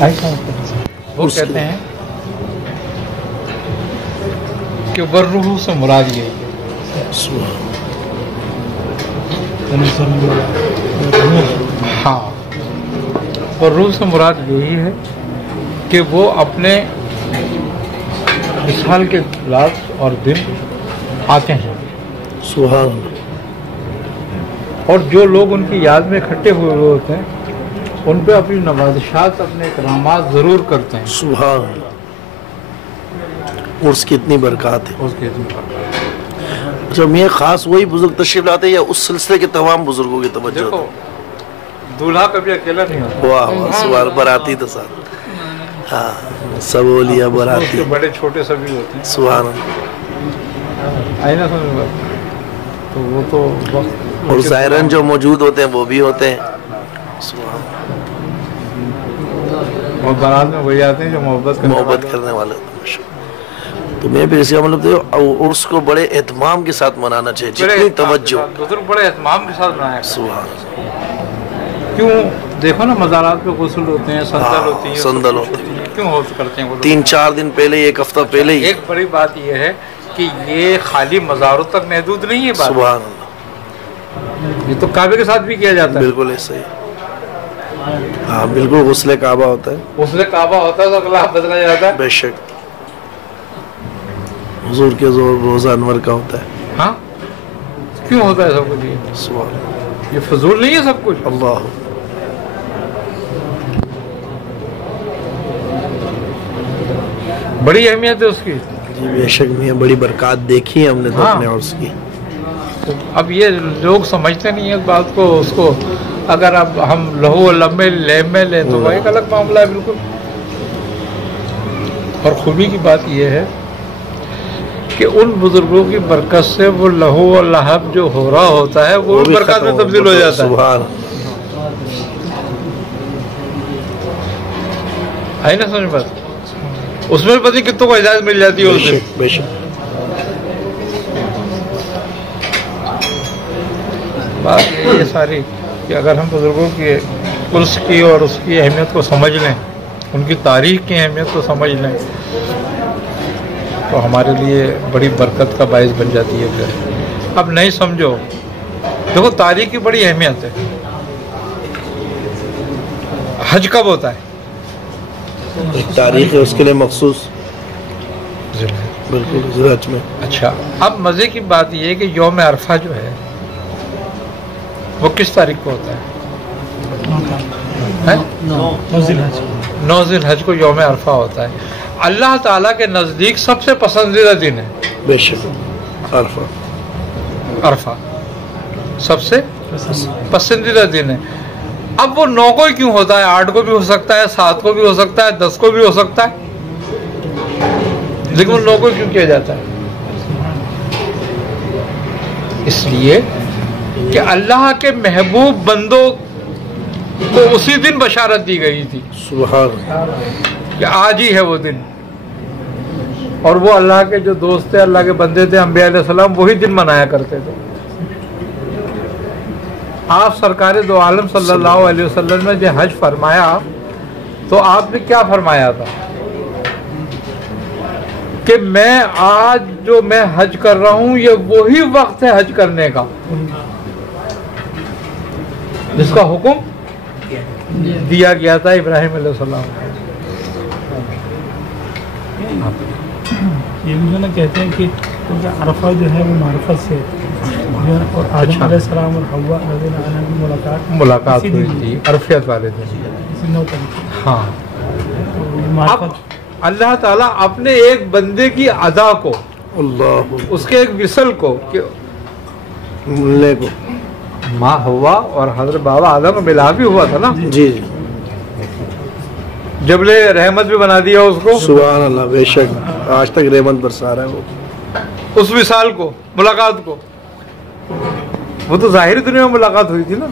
वो कहते हैं कि वर्रूह से मुराद यही है। हाँ, वर्रूह से मुराद यही है कि वो अपने विशाल के रात और दिन आते हैं। सुभान। और जो लोग उनकी याद में इकट्ठे हुए होते हैं उन पे अपनी नवाज़िशात, अपने इकरामात ज़रूर करते हैं। सुभान। उर्स की इतनी बरकत है। उसके अच्छा, मैं खास वही बुजुर्ग तशरीफ लाते हैं या उस सिलसिले के तमाम बुजुर्गों की तवज्जो? देखो, दूल्हा कभी अकेला नहीं होता। वाह वाह, सुभान। बाराती तो साथ, हाँ, सब ओलिया बाराती, बड़े छोटे सभी होते हैं। सुभान। आई ना समझ में? तो वो तो और ज़ाहिरन जो मौजूद होते हैं वो भी होते हैं। सुभान। और बारात में वही आते हैं जो मोहब्बत करने वाले होते हैं। तो मैं भी इसका मतलब उर्स को बड़े एहतमाम के साथ मनाना चाहिए, जितनी तवज्जो। बुजुर्ग बड़े एहतमाम के साथ मनाया। सुभान। क्यों? देखो ना, मज़ारात पे गुस्ल होते हैं, संदल होती है, संदल होती है। क्यों हो करते हैं वो? 3-4 दिन पहले, एक हफ्ता पहले ही। एक बड़ी बात यह है कि ये खाली मज़ारों तक महदूद नहीं है बात। सुभान। ये तो काबे के साथ भी किया जाता है। बिल्कुल ऐसा ही। हाँ बिल्कुल, गुस्ले काबा होता है। गुस्ले काबा होता है तो अगला बदला जाता है। बेशक। हुजूर के जोर रोज़ा अनवर का होता है। हाँ, क्यों होता है सब कुछ? ये सुभान। ये फजूल नहीं है सब कुछ। अल्लाह। बड़ी अहमियत है उसकी। जी बेशक, में बड़ी बरकत देखी है हमने तो। हाँ। अपने और उसकी। अब ये लोग समझते नहीं है इस बात को। उसको अगर अब हम लहू लम्बे लेमे लें तो वह एक अलग मामला है बिल्कुल। और खूबी की बात यह है कि उन बुजुर्गों की बरकत से वो लहू और लहब जो हो रहा होता है वो भी बरकत में तब्दील हो जाता है। सुभान। है ना समझ बात? उसमें पता नहीं कितनों को इजाजत मिल जाती है उससे। बेशक। बात ये सारी कि अगर हम बुजुर्गों की उर्स की और उसकी अहमियत को समझ लें, उनकी तारीख की अहमियत को समझ लें, तो हमारे लिए बड़ी बरकत का बायस बन जाती है। फिर अब नहीं समझो, देखो तारीख की बड़ी अहमियत है। हज कब होता है? एक तारीख है उसके लिए मखसूस। बिल्कुल, ज़िलहज में। अच्छा, अब मज़े की बात यह है कि यौम अरफा जो है वो किस तारीख को होता है? 9 ज़िलहज को यौम अरफा होता है। अल्लाह ताला के नज़दीक सबसे पसंदीदा दिन है। बेशक। अरफा। अरफा सबसे पसंदीदा दिन है। अब वो 9 को ही क्यों होता है? 8 को भी हो सकता है, 7 को भी हो सकता है, 10 को भी हो सकता है, लेकिन वो 9 को क्यों किया जाता है? इसलिए कि अल्लाह के महबूब बंदों को उसी दिन बशारत दी गई थी। सुभान। कि आज ही है वो दिन। और वो अल्लाह के जो दोस्त थे, अल्लाह के बंदे थे, अंबिया अलैहि सलाम, वही दिन मनाया करते थे। आप सरकार दो आलम सल्लल्लाहु अलैहि वसल्लम ने जब हज फरमाया तो आपने क्या फरमाया था कि मैं आज जो मैं हज कर रहा हूं ये वही वक्त है हज करने का जिसका हुक्म दिया गया था इब्राहिम अलैहिस्सलाम। ये भी जो ना कहते हैं कि अरफा जो है वो मार्फत से और आदम अलैहिस्सलाम और हव्वा की मुलाकात हुई थी अरफियत वाले दिन। हाँ, अब अल्लाह ताला अपने एक बंदे की अदा को, अल्लाह उसके एक विसल को मिलने को, माँ हव्वा और हज़रत बाबा आदम का मिलाप भी हुआ था ना। जी, जबले रहमत भी बना दिया उसको। सुभान अल्लाह, बेशक आज तक रहमत बरसा रहा है वो। उस विसाल को, मुलाकात को, वो तो जाहिर दुनिया में मुलाकात हुई थी ना।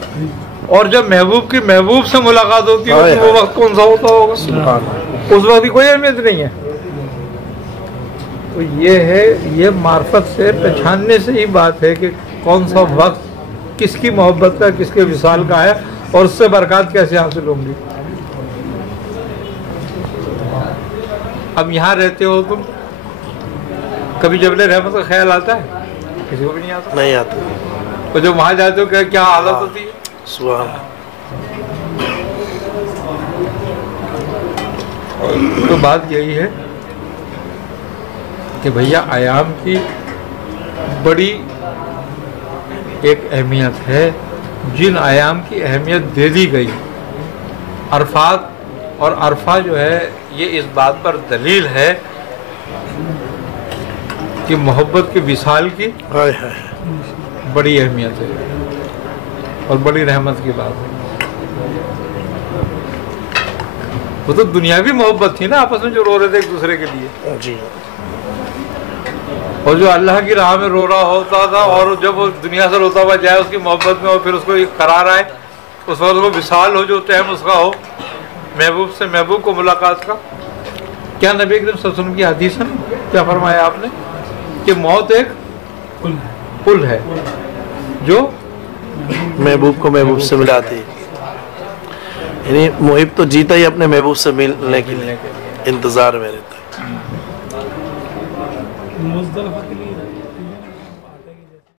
और जब महबूब की महबूब से मुलाकात होती है तो वो वक्त कौन सा होता होगा? उस वक्त की कोई अहमियत नहीं है। तो ये है, ये मार्फत से पहचानने से ही बात है कि कौन सा वक्त किसकी मोहब्बत का, किसके विसाल का है और उससे बरकत कैसे हासिल होंगी। अब यहाँ रहते हो तुम, कभी जबले रहमत का ख्याल आता है? किसी को भी नहीं आता। नहीं आता। और जब वहाँ जाते हो क्या हालत होती है? सुभान। तो बात यही है कि भैया आयाम की बड़ी एक अहमियत है, जिन आयाम की अहमियत दे दी गई। अरफात और अरफा जो है ये इस बात पर दलील है कि मोहब्बत के विसाल की बड़ी अहमियत है और बड़ी रहमत की बात है। वो तो दुनियावी मोहब्बत थी ना, आपस में जो रो रहे थे एक दूसरे के लिए जी। और जो अल्लाह की राह में रो रहा होता था, और जब वो दुनिया से रोता हुआ जाए उसकी मोहब्बत में, और फिर उसको एक करार आए, उस वक्त वो विसाल हो, जो टाइम उसका हो महबूब से महबूब को मुलाकात का। क्या नबी करीम सल्लल्लाहु अलैहि वसल्लम की हदीस है ना, क्या फरमाया आपने कि मौत एक पुल है जो महबूब को महबूब से मिलाती है। यानी मुहिब तो जीता ही अपने महबूब से मिलने के लिए इंतजार में रहता है। मुज़दलिफ़ा के लिए